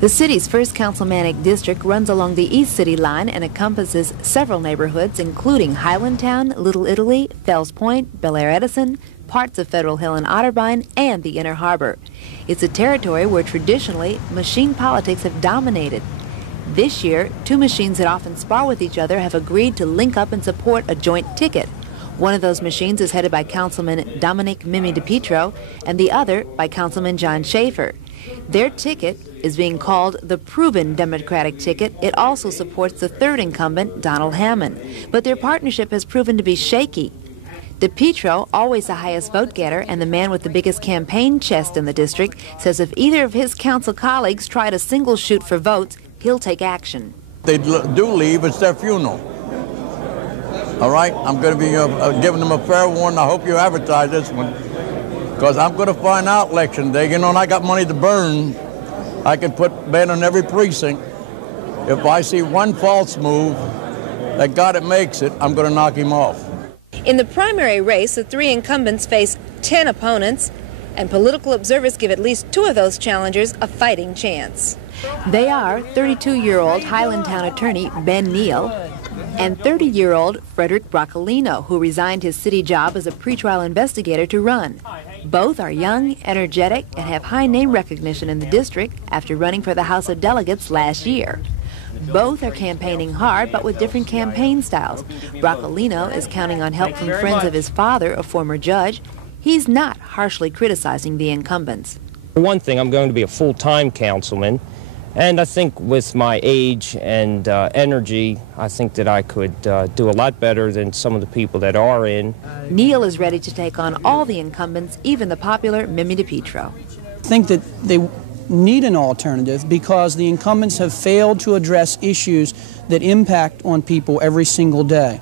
The city's first councilmanic district runs along the East City line and encompasses several neighborhoods, including Highlandtown, Little Italy, Fells Point, Bel Air Edison, parts of Federal Hill and Otterbein, and the Inner Harbor. It's a territory where traditionally machine politics have dominated. This year, two machines that often spar with each other have agreed to link up and support a joint ticket. One of those machines is headed by Councilman Dominic Mimi DePietro and the other by Councilman John Schaefer. Their ticket is being called the proven Democratic ticket. It also supports the third incumbent, Donald Hammond. But their partnership has proven to be shaky. DePietro, always the highest vote getter and the man with the biggest campaign chest in the district, says if either of his council colleagues try to single shoot for votes, he'll take action. They do leave, it's their funeral. All right, I'm going to be giving them a fair warning. I hope you advertise this one, because I'm going to find out election day. You know, and I got money to burn. I can put men on every precinct. If I see one false move, that guy that makes it, I'm going to knock him off. In the primary race, the three incumbents face 10 opponents, and political observers give at least two of those challengers a fighting chance. They are 32-year-old Highlandtown attorney Ben Neal and 30-year-old Frederick Broccolino, who resigned his city job as a pretrial investigator to run. Both are young, energetic, and have high name recognition in the district after running for the House of Delegates last year. Both are campaigning hard, but with different campaign styles. Broccolino is counting on help from friends of his father, a former judge. He's not harshly criticizing the incumbents. For one thing, I'm going to be a full-time councilman, and I think with my age and energy, I think that I could do a lot better than some of the people that are in. Neal is ready to take on all the incumbents, even the popular Mimi DePietro. I think that they need an alternative because the incumbents have failed to address issues that impact on people every single day.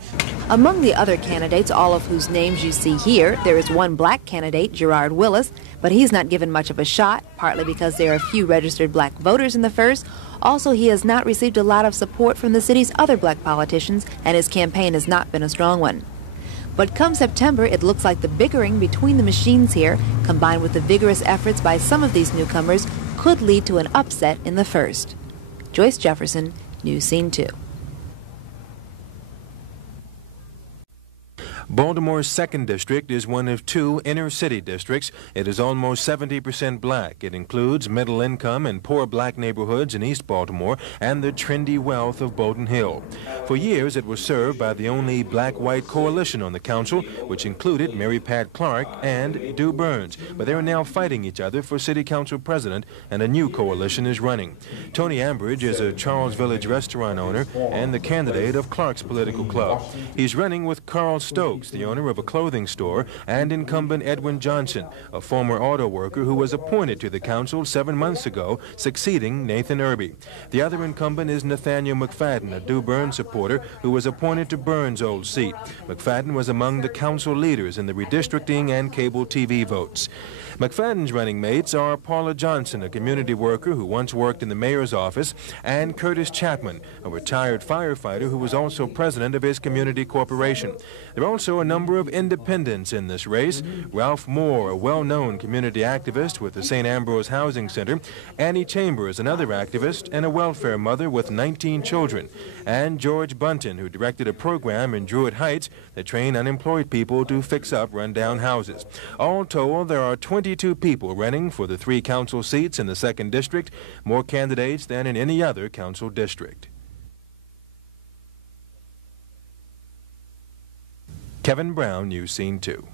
Among the other candidates, all of whose names you see here, there is one black candidate, Gerard Willis, but he's not given much of a shot, partly because there are few registered black voters in the first. Also, he has not received a lot of support from the city's other black politicians, and his campaign has not been a strong one. But come September, it looks like the bickering between the machines here, combined with the vigorous efforts by some of these newcomers, could lead to an upset in the first. Joyce Jefferson, News Scene 2. Baltimore's 2nd District is one of two inner-city districts. It is almost 70% black. It includes middle-income and poor black neighborhoods in East Baltimore and the trendy wealth of Bolton Hill. For years, it was served by the only black-white coalition on the council, which included Mary Pat Clark and Dew Burns. But they are now fighting each other for city council president, and a new coalition is running. Tony Ambridge is a Charles Village restaurant owner and the candidate of Clark's political club. He's running with Carl Stokes, the owner of a clothing store, and incumbent Edwin Johnson, a former auto worker who was appointed to the council 7 months ago, succeeding Nathan Irby. The other incumbent is Nathaniel McFadden, a Dew Burns supporter who was appointed to Burns' old seat. McFadden was among the council leaders in the redistricting and cable TV votes. McFadden's running mates are Paula Johnson, a community worker who once worked in the mayor's office, and Curtis Chapman, a retired firefighter who was also president of his community corporation. There are also a number of independents in this race. Ralph Moore, a well-known community activist with the St. Ambrose Housing Center, Annie Chambers, another activist and a welfare mother with 19 children, and George Bunton, who directed a program in Druid Heights that trained unemployed people to fix up rundown houses. All told, there are 22 people running for the 3 council seats in the 2nd District, more candidates than in any other council district. Kevin Brown, News Scene 2.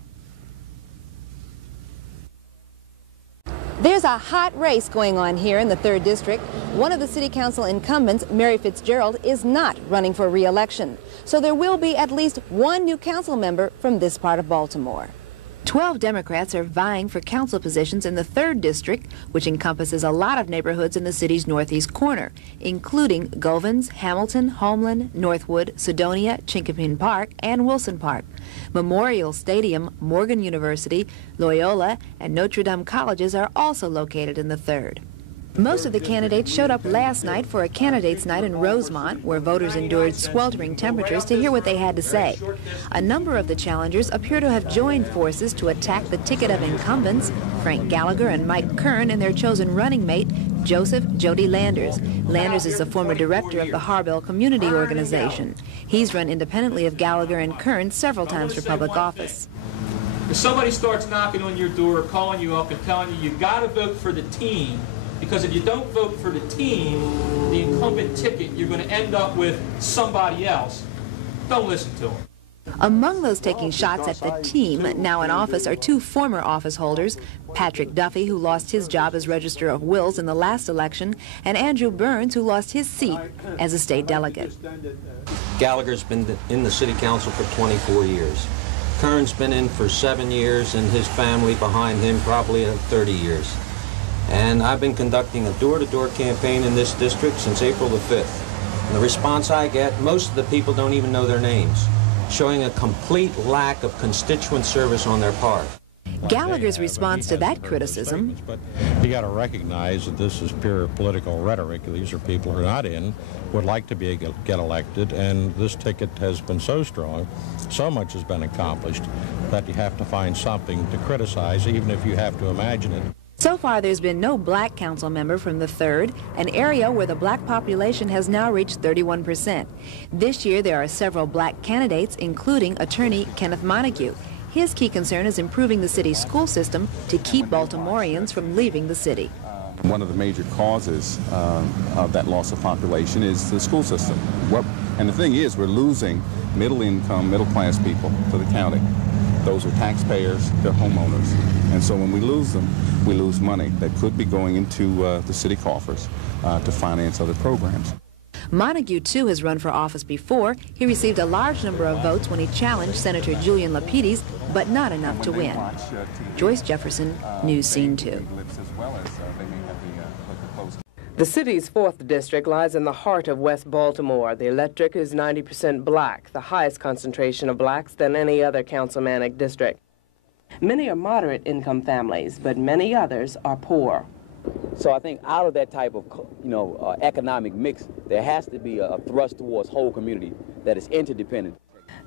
There's a hot race going on here in the 3rd District. One of the City Council incumbents, Mary Fitzgerald, is not running for re-election. So there will be at least one new council member from this part of Baltimore. 12 Democrats are vying for council positions in the 3rd District, which encompasses a lot of neighborhoods in the city's northeast corner, including Govans, Hamilton, Homeland, Northwood, Sedonia, Chinkapin Park, and Wilson Park. Memorial Stadium, Morgan University, Loyola, and Notre Dame colleges are also located in the 3rd. Most of the candidates showed up last night for a candidates' night in Rosemont, where voters endured sweltering temperatures to hear what they had to say. A number of the challengers appear to have joined forces to attack the ticket of incumbents, Frank Gallagher and Mike Kern and their chosen running mate, Joseph Jody Landers. Landers is the former director of the Harbell Community Organization. He's run independently of Gallagher and Kern several times for public office. If somebody starts knocking on your door, calling you up and telling you got to vote for the team, because if you don't vote for the team, the incumbent ticket, you're going to end up with somebody else, don't listen to them. Among those taking shots at the team now in office are two former office holders, Patrick Duffy, who lost his job as Register of Wills in the last election, and Andrew Burns, who lost his seat as a state delegate. Gallagher's been in the city council for 24 years. Kern's been in for 7 years, and his family behind him probably 30 years. And I've been conducting a door-to-door campaign in this district since April the 5th. And the response I get, most of the people don't even know their names, showing a complete lack of constituent service on their part. Gallagher's response to that criticism: but you got to recognize that this is pure political rhetoric. These are people who are not in, would like to get elected, and this ticket has been so strong, so much has been accomplished, that you have to find something to criticize, even if you have to imagine it. So far, there's been no black council member from the 3rd, an area where the black population has now reached 31%. This year, there are several black candidates, including attorney Kenneth Montague. His key concern is improving the city's school system to keep Baltimoreans from leaving the city. One of the major causes of that loss of population is the school system. And the thing is, we're losing middle-income, middle-class people to the county. Those are taxpayers, they're homeowners. And so when we lose them, we lose money that could be going into the city coffers to finance other programs. Montague, too, has run for office before. He received a large number of votes when he challenged Senator Julian Lapidus, but not enough to win. Joyce Jefferson, News Scene 2. The city's 4th district lies in the heart of West Baltimore. The electorate is 90% black, the highest concentration of blacks than any other councilmanic district. Many are moderate income families, but many others are poor. So I think out of that type of, economic mix, there has to be a thrust towards whole community that is interdependent.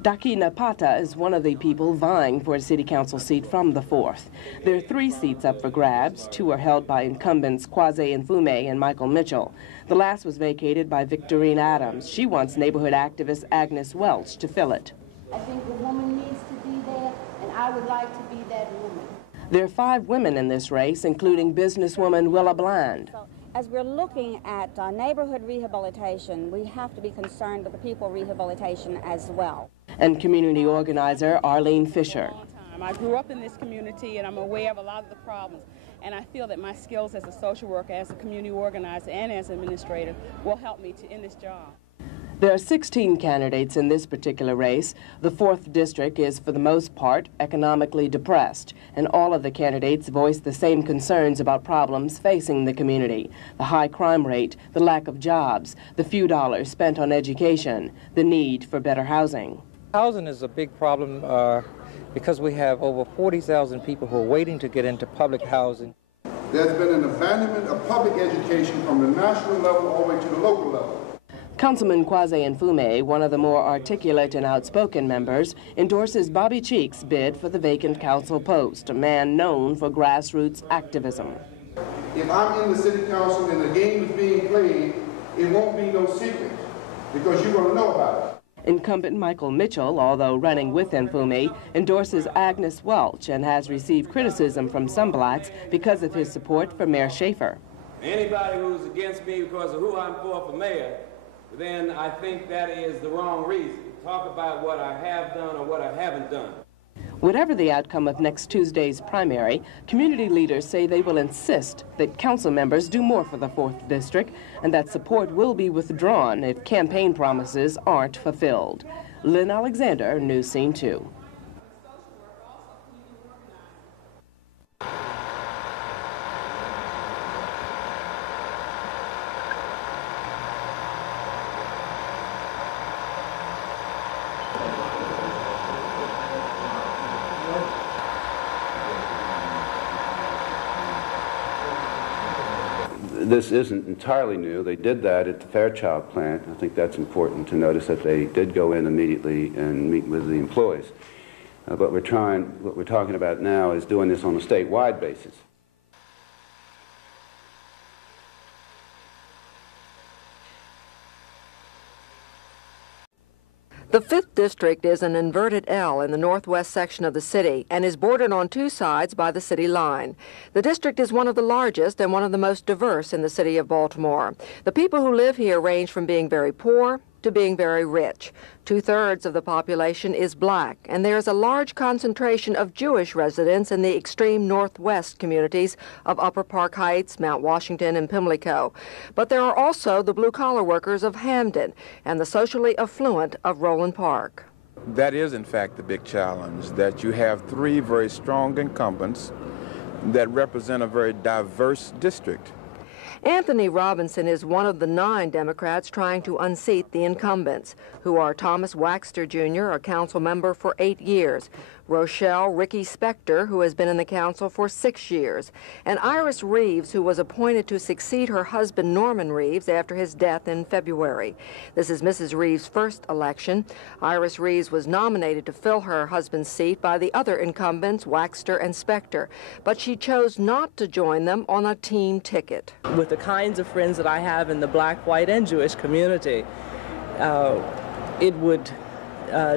Daki Napata is one of the people vying for a city council seat from the 4th. There are 3 seats up for grabs. 2 are held by incumbents Kwase Nfume and Michael Mitchell. The last was vacated by Victorine Adams. She wants neighborhood activist Agnes Welch to fill it. I think the woman needs to be there, and I would like to be that woman. There are 5 women in this race, including businesswoman Willa Bland. As we're looking at neighborhood rehabilitation, we have to be concerned with the people rehabilitation as well. And community organizer Arlene Fisher. I grew up in this community, and I'm aware of a lot of the problems. And I feel that my skills as a social worker, as a community organizer, and as an administrator will help me to end this job. There are 16 candidates in this particular race. The 4th district is, for the most part, economically depressed, and all of the candidates voice the same concerns about problems facing the community: the high crime rate, the lack of jobs, the few dollars spent on education, the need for better housing. Housing is a big problem because we have over 40,000 people who are waiting to get into public housing. There's been an abandonment of public education from the national level all the way to the local level. Councilman Kwase Nfume, one of the more articulate and outspoken members, endorses Bobby Cheek's bid for the vacant council post, a man known for grassroots activism. If I'm in the city council and the game is being played, it won't be no secret, because you're going to know about it. Incumbent Michael Mitchell, although running with Nfume, endorses Agnes Welch and has received criticism from some blacks because of his support for Mayor Schaefer. Anybody who's against me because of who I'm for mayor, then I think that is the wrong reason. Talk about what I have done or what I haven't done. Whatever the outcome of next Tuesday's primary, community leaders say they will insist that council members do more for the 4th district and that support will be withdrawn if campaign promises aren't fulfilled. Lynn Alexander, News Scene 2. This isn't entirely new. They did that at the Fairchild plant. I think that's important to notice, that they did go in immediately and meet with the employees. But what we're talking about now is doing this on a statewide basis. The 5th District is an inverted L in the northwest section of the city and is bordered on two sides by the city line. The district is one of the largest and one of the most diverse in the city of Baltimore. The people who live here range from being very poor to being very rich. 2/3 of the population is black, and there is a large concentration of Jewish residents in the extreme northwest communities of Upper Park Heights, Mount Washington, and Pimlico. But there are also the blue-collar workers of Hamden and the socially affluent of Roland Park. That is, in fact, the big challenge, that you have three very strong incumbents that represent a very diverse district. Anthony Robinson is one of the 9 Democrats trying to unseat the incumbents, who are Thomas Waxter Jr., a council member for 8 years, Rochelle Ricky Spector, who has been in the council for 6 years, and Iris Reeves, who was appointed to succeed her husband Norman Reeves after his death in February. This is Mrs. Reeves' first election. Iris Reeves was nominated to fill her husband's seat by the other incumbents, Waxter and Spector, but she chose not to join them on a team ticket. With the kinds of friends that I have in the black, white, and Jewish community, it would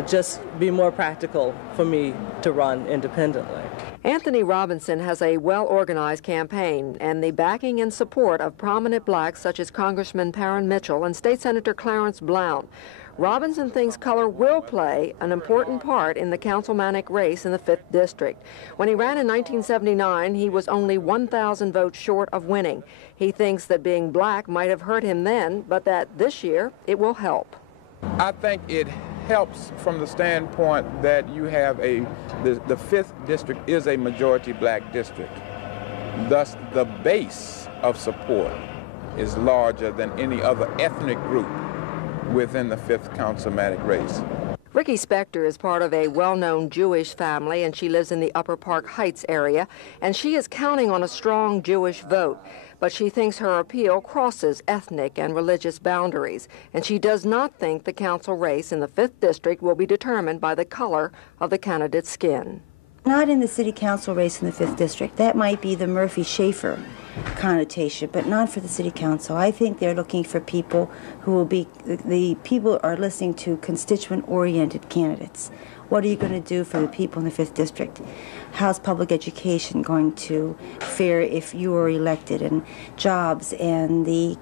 just be more practical for me to run independently. Anthony Robinson has a well-organized campaign and the backing and support of prominent blacks such as Congressman Parren Mitchell and State Senator Clarence Blount. Robinson thinks color will play an important part in the councilmanic race in the 5th District. When he ran in 1979, he was only 1,000 votes short of winning. He thinks that being black might have hurt him then, but that this year it will help. I think it helps from the standpoint that you have the 5th District is a majority black district. Thus, the base of support is larger than any other ethnic group within the 5th councilmanic race. Ricky Spector is part of a well-known Jewish family, and she lives in the Upper Park Heights area, and she is counting on a strong Jewish vote. But she thinks her appeal crosses ethnic and religious boundaries, and she does not think the council race in the 5th District will be determined by the color of the candidate's skin. Not in the city council race in the 5th District. That might be the Murphy-Schaefer connotation, but not for the city council. I think they're looking for people who will be, the people are listening to constituent-oriented candidates. What are you going to do for the people in the 5th District? How's public education going to fare if you are elected, and jobs and the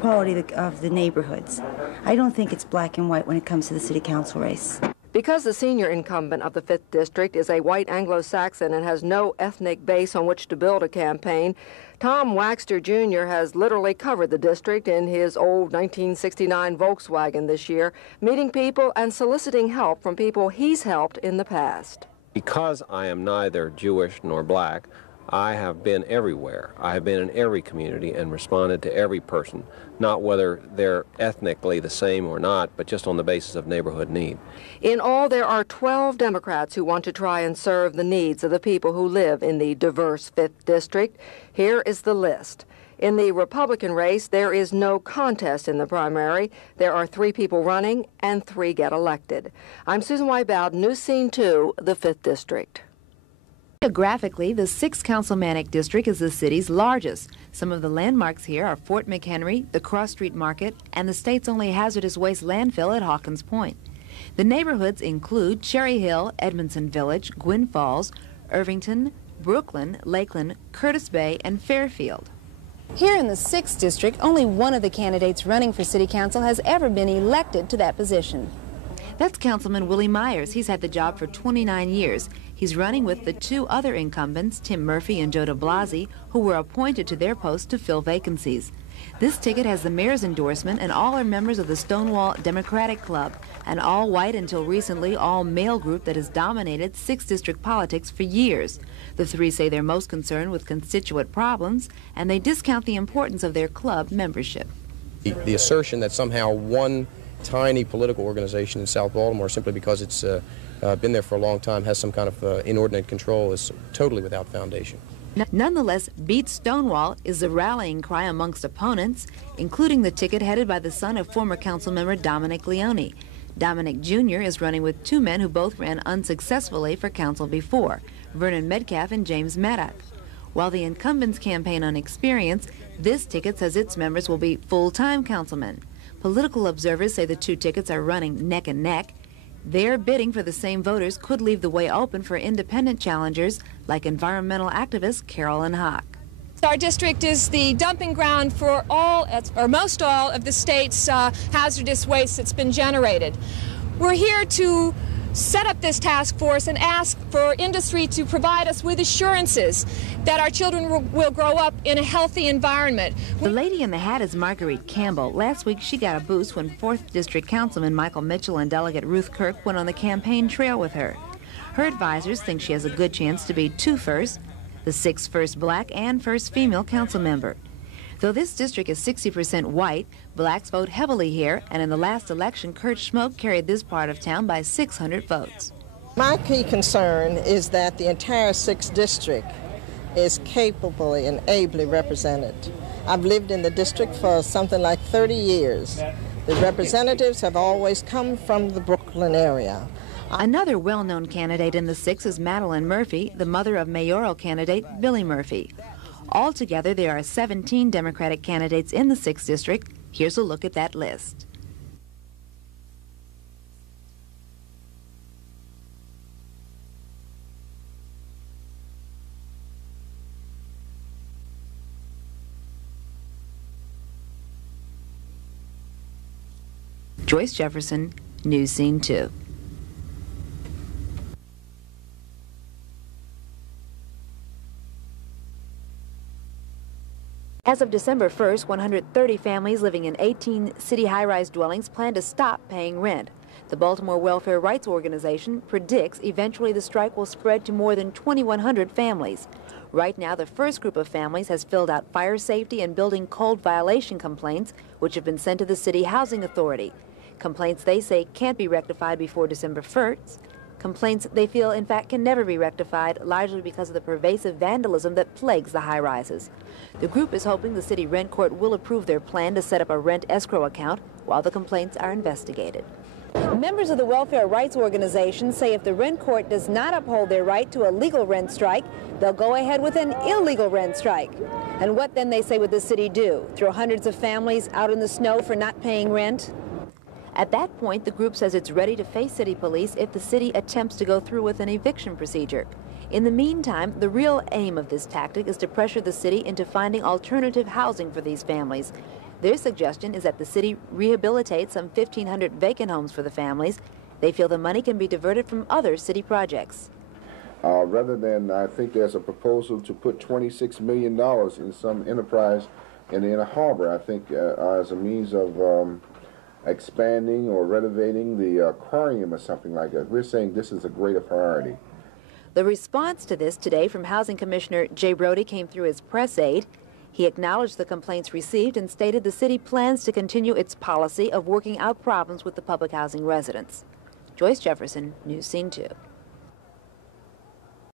quality of the neighborhoods? I don't think it's black and white when it comes to the city council race. Because the senior incumbent of the 5th District is a white Anglo-Saxon and has no ethnic base on which to build a campaign, Tom Waxter Jr. has literally covered the district in his old 1969 Volkswagen this year, meeting people and soliciting help from people he's helped in the past. Because I am neither Jewish nor black, I have been everywhere. I have been in every community and responded to every person, not whether they're ethnically the same or not, but just on the basis of neighborhood need. In all, there are 12 Democrats who want to try and serve the needs of the people who live in the diverse 5th District. Here is the list. In the Republican race, there is no contest in the primary. There are 3 people running and 3 get elected. I'm Susan Weibaud, News Scene 2, the 5th District. Geographically, the 6th councilmanic district is the city's largest. Some of the landmarks here are Fort McHenry, the Cross Street Market, and the state's only hazardous waste landfill at Hawkins Point. The neighborhoods include Cherry Hill, Edmondson Village, Gwynn Falls, Irvington, Brooklyn, Lakeland, Curtis Bay, and Fairfield. Here in the 6th District, only one of the candidates running for City Council has ever been elected to that position. That's Councilman Willie Myers. He's had the job for 29 years. He's running with the 2 other incumbents, Tim Murphy and Joe de Blasi, who were appointed to their posts to fill vacancies. This ticket has the mayor's endorsement, and all are members of the Stonewall Democratic Club, an all-white, until recently all-male group that has dominated 6th District politics for years. The 3 say they're most concerned with constituent problems, and they discount the importance of their club membership. The assertion that somehow one tiny political organization in South Baltimore, simply because it's been there for a long time, has some kind of inordinate control, is totally without foundation. Nonetheless, Beat Stonewall is the rallying cry amongst opponents, including the ticket headed by the son of former council member Dominic Leone. Dominic Jr. is running with 2 men who both ran unsuccessfully for council before, Vernon Metcalf and James Maddock. While the incumbents campaign on experience, this ticket says its members will be full-time councilmen. Political observers say the two tickets are running neck and neck. Their bidding for the same voters could leave the way open for independent challengers like environmental activist Carolyn Hawk. Our district is the dumping ground for all, or most all, of the state's hazardous waste that's been generated. We're here to set up this task force and ask for industry to provide us with assurances that our children will grow up in a healthy environment. The lady in the hat is Marguerite Campbell. Last week she got a boost when 4th District Councilman Michael Mitchell and Delegate Ruth Kirk went on the campaign trail with her. Her advisors think she has a good chance to be 2 firsts, the 6th first black and 1st female council member. Though this district is 60% white, blacks vote heavily here, and in the last election, Kurt Schmoke carried this part of town by 600 votes. My key concern is that the entire 6th district is capably and ably represented. I've lived in the district for something like 30 years. The representatives have always come from the Brooklyn area. Another well-known candidate in the 6th is Madeline Murphy, the mother of mayoral candidate Billy Murphy. Altogether, there are 17 Democratic candidates in the 6th district. Here's a look at that list. Joyce Jefferson, News Scene 2. As of December 1st, 130 families living in 18 city high-rise dwellings plan to stop paying rent. The Baltimore Welfare Rights Organization predicts eventually the strike will spread to more than 2,100 families. Right now, the first group of families has filled out fire safety and building code violation complaints, which have been sent to the City Housing Authority. Complaints they say can't be rectified before December 1st. Complaints they feel, in fact, can never be rectified, largely because of the pervasive vandalism that plagues the high-rises. The group is hoping the city rent court will approve their plan to set up a rent escrow account while the complaints are investigated. Members of the Welfare Rights Organization say if the rent court does not uphold their right to a legal rent strike, they'll go ahead with an illegal rent strike. And what then, they say, would the city do? Throw hundreds of families out in the snow for not paying rent? At that point, the group says it's ready to face city police if the city attempts to go through with an eviction procedure. In the meantime, the real aim of this tactic is to pressure the city into finding alternative housing for these families. Their suggestion is that the city rehabilitate some 1,500 vacant homes for the families. They feel the money can be diverted from other city projects. Rather than, I think there's a proposal to put $26 million in some enterprise in a harbor, I think, as a means of expanding or renovating the aquarium or something like that. We're saying this is a greater priority. The response to this today from Housing Commissioner Jay Brody came through his press aide. He acknowledged the complaints received and stated the city plans to continue its policy of working out problems with the public housing residents. Joyce Jefferson, News Scene 2.